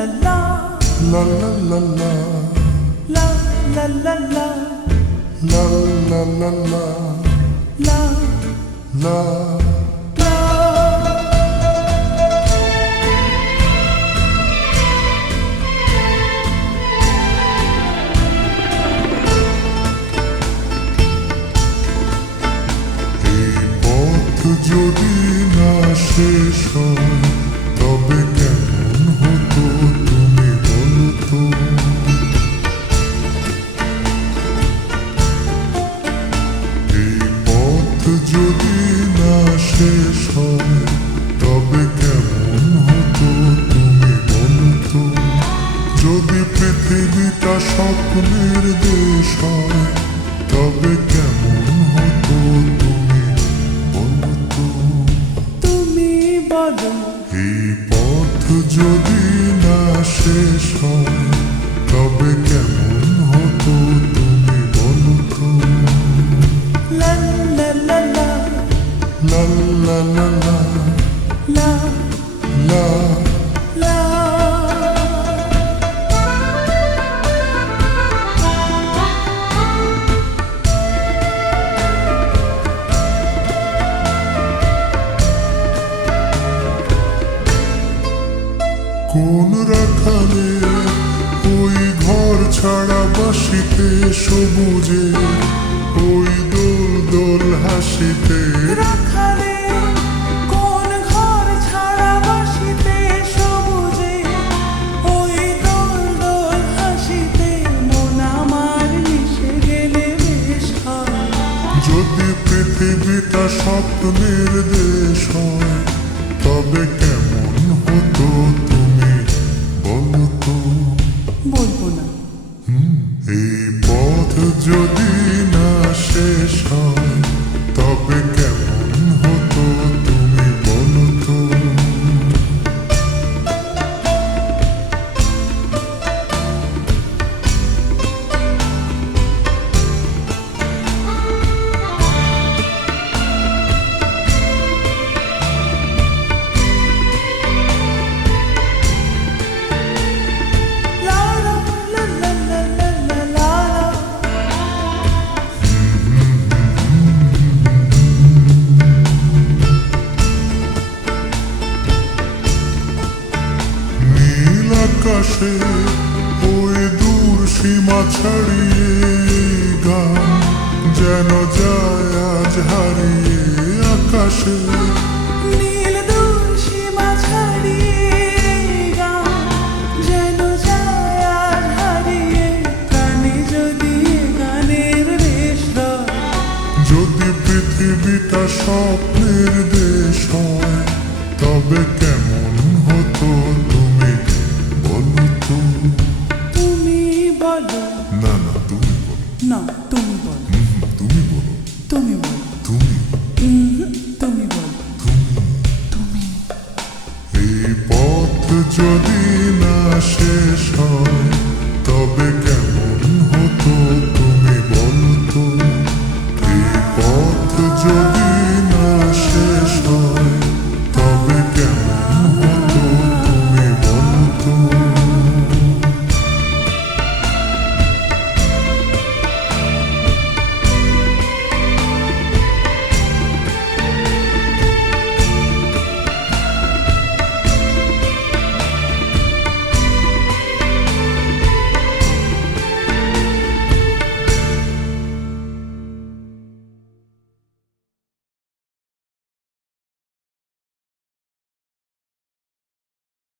la la la la, la la la la, la la la la, la la. যদি না শেষ হয় তবে কেমন হতো তুমি বলো তো। এই পথ যদি না শেষ হয় তবে কেমন হতো তুমি বলো তো। যদি পৃথিবীটা স্বপ্নের দেশ হয় তবে কেমন হতো তুমি বলো তো। এই পথ যদি না শেষ হয় তবে কেমন হতো তুমি বলো তো। la la la la, লা লা লা লা, la লা। la. কোন রাখালে ওই ঘর ছাড়া বাসিতে সবুজে ওই দোল দোল হাসিতে। রাখালে কোন ঘর ছাড়া বাসিতে সবুজে ওই দোল দোল হাসিতে মন আমার মিশে গেলে বেশ হয়। যদি পৃথিবীটা স্বপ্নের দেশ হয় তবে কেমন হতো তুমি বলো তো। বলবো না। এই পথ যদি না শেষ হয় তবে কেমন হতো তুমি বলো তো। আকাশে ওই দূর সীমা ছাড়িয়ে গান যেন যায় আজ হারিয়ে। আকাশে নীল দূর সীমা ছাড়িয়ে গান যেন যায় আজ হারিয়ে। প্রাণে যদি গানের রেশ রয়। যদি পৃথিবীটা স্বপ্নের দেশ হয় তবে কেমন হতো তুমি বলো তো। তুমি বলো। না না তুমি বলো। না তুমি বলো। তুমি বলো। তুমি বলো। তুমি তুমি বলো। তুমি। এই পথ যদি না শেষ হয় তবে কেমন হতো তুমি বলো তো। এই পথ যদি